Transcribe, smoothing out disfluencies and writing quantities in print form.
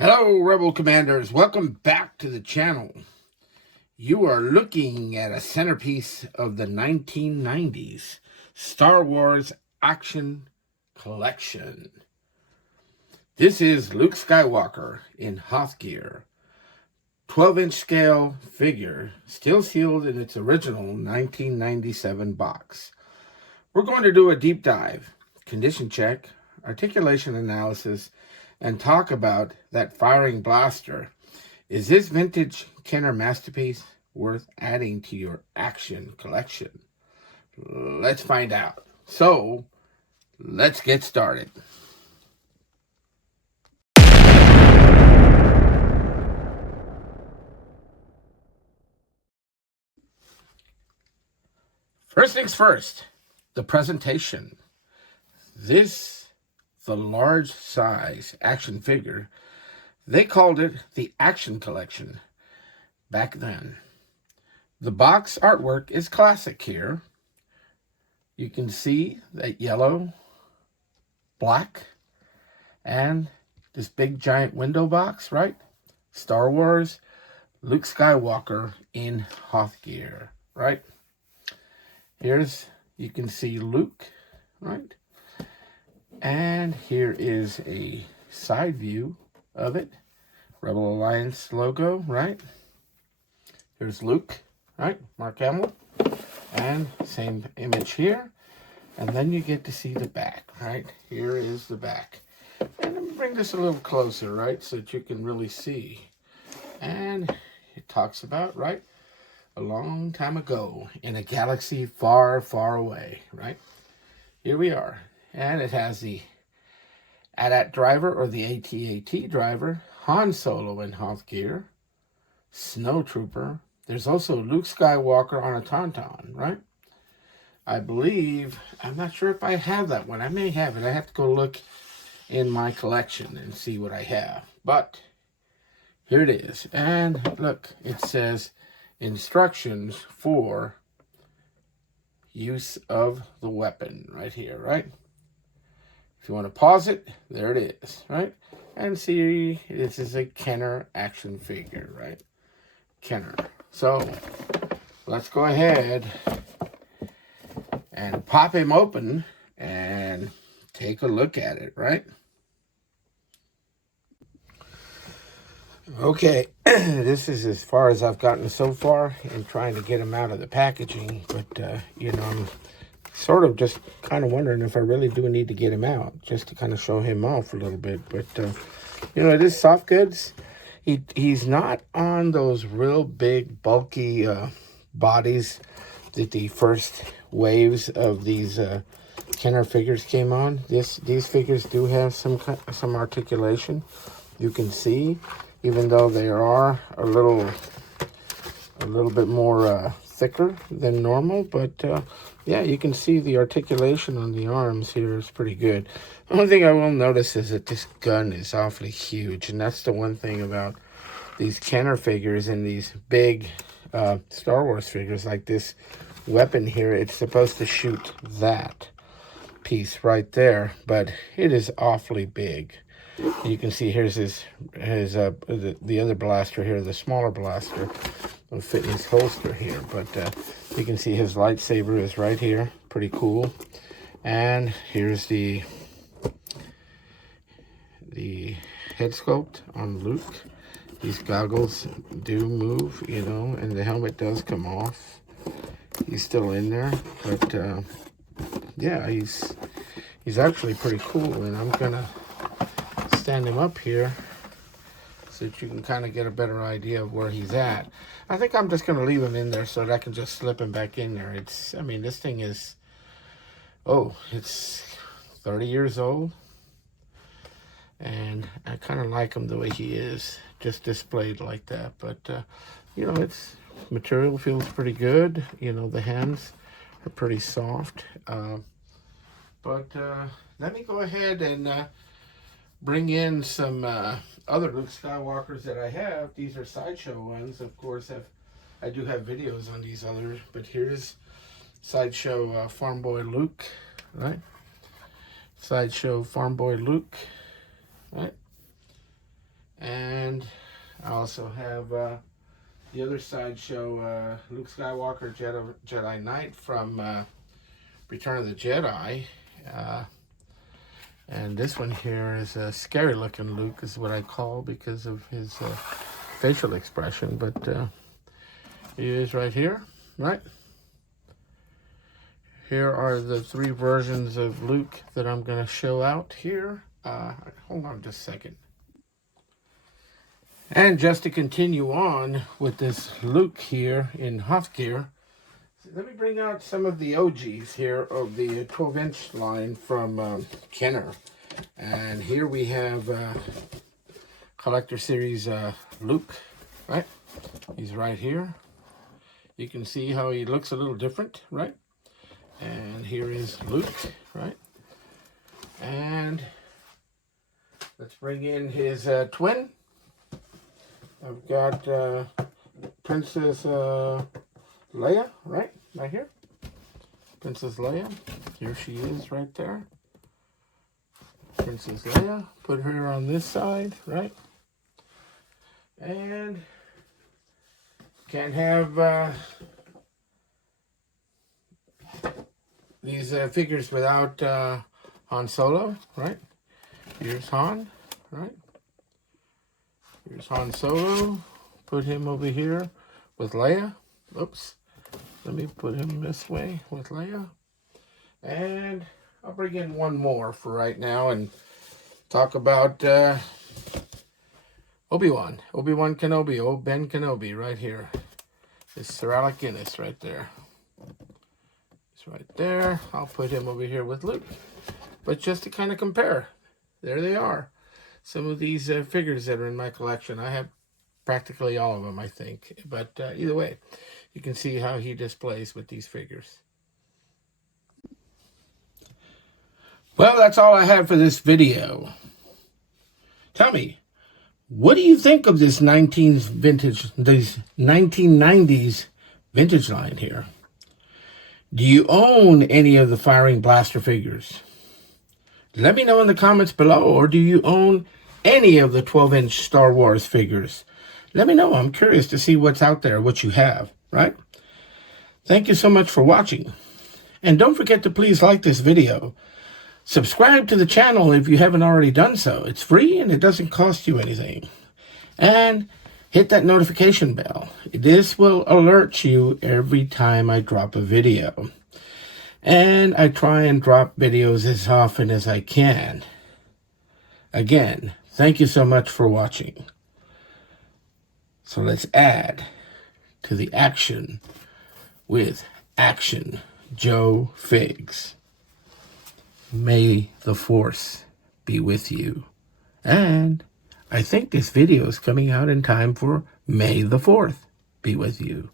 Hello, Rebel Commanders. Welcome back to the channel. You are looking at a centerpiece of the 1990s Star Wars Action Collection. This is Luke Skywalker in Hoth Gear. 12-inch scale figure, still sealed in its original 1997 box. We're going to do a deep dive, condition check, articulation analysis, and talk about that firing blaster. Is this vintage Kenner masterpiece worth adding to your action collection? Let's find out. So, let's get started. First things first, the presentation. The large size action figure, they called it the Action Collection back then. The box artwork is classic here. You can see that yellow, black, and this big giant window box, right? Star Wars, Luke Skywalker in Hoth Gear, right? You can see Luke, right? And here is a side view of it. Rebel Alliance logo, right? Here's Luke, right? Mark Hamill. And same image here. And then you get to see the back, right? Here is the back. And let me bring this a little closer, right? So that you can really see. And it talks about, right? A long time ago in a galaxy far, far away, right? Here we are. And it has the AT-AT driver, or the AT-AT driver, Han Solo in Hoth Gear, Snowtrooper. There's also Luke Skywalker on a Tauntaun, right? I believe, I'm not sure if I have that one. I may have it. I have to go look in my collection and see what I have. But here it is. And look, it says instructions for use of the weapon right here, right? If you want to pause it, there it is, right? And see, this is a Kenner action figure, right? Kenner. So, let's go ahead and pop him open and take a look at it, right? Okay, this is as far as I've gotten so far in trying to get him out of the packaging, but, I'm sort of just kind of wondering if I really do need to get him out, just to kind of show him off a little bit. But, it is soft goods. He's not on those real big, bulky bodies that the first waves of these Kenner figures came on. These figures do have some articulation. You can see, even though they are a little bit more thicker than normal, but yeah, you can see the articulation on the arms here is pretty good. The only thing I will notice is that this gun is awfully huge, and that's the one thing about these Kenner figures and these big Star Wars figures, like this weapon here. It's supposed to shoot that piece right there, but it is awfully big. You can see here's the other blaster here, the smaller blaster will fit his holster here, but you can see his lightsaber is right here, pretty cool. And here's the head sculpt on Luke. These goggles do move, and the helmet does come off. He's still in there, but yeah, he's actually pretty cool, and I'm gonna stand him up here so that you can kind of get a better idea of where he's at. I think I'm just going to leave him in there so that I can just slip him back in there. This thing is, it's 30 years old. And I kind of like him the way he is, just displayed like that. But, its material feels pretty good. The hands are pretty soft. But let me go ahead and bring in some other Luke Skywalkers that I have. These are sideshow ones, of course. I do have videos on these others, but here's sideshow Farm Boy Luke, right? Sideshow Farm Boy Luke, right? And I also have the other side show Luke Skywalker Jedi Knight from Return of the Jedi. And this one here is a scary looking Luke, is what I call, because of his facial expression. But he is right here, right? Here are the 3 versions of Luke that I'm going to show out here. Hold on just a second. And just to continue on with this Luke here in Hoth Gear, let me bring out some of the OGs here of the 12-inch line from Kenner. And here we have Collector Series Luke, right? He's right here. You can see how he looks a little different, right? And here is Luke, right? And let's bring in his twin. I've got Princess Leia, right here. Princess Leia, here she is right there. Princess Leia, put her on this side, right? And can't have these figures without Han Solo, right? Here's Han, right? Here's Han Solo. Put him over here with Leia. Oops. Let me put him this way with Leia. And I'll bring in one more for right now and talk about Obi-Wan. Obi-Wan Kenobi. Old Ben Kenobi right here. It's Sir Alec Guinness right there. It's right there. I'll put him over here with Luke. But just to kind of compare, there they are. Some of these figures that are in my collection. I have practically all of them, I think. But either way, you can see how he displays with these figures. Well, that's all I have for this video. Tell me, what do you think of this 1990s vintage line here? Do you own any of the firing blaster figures? Let me know in the comments below. Or do you own any of the 12-inch Star Wars figures? Let me know. I'm curious to see what's out there, what you have, right? Thank you so much for watching. And don't forget to please like this video. Subscribe to the channel if you haven't already done so. It's free and it doesn't cost you anything. And hit that notification bell. This will alert you every time I drop a video. And I try and drop videos as often as I can. Again, thank you so much for watching. So let's add to the action with Action Joe Figs. May the Force be with you. And I think this video is coming out in time for May the 4th be with you.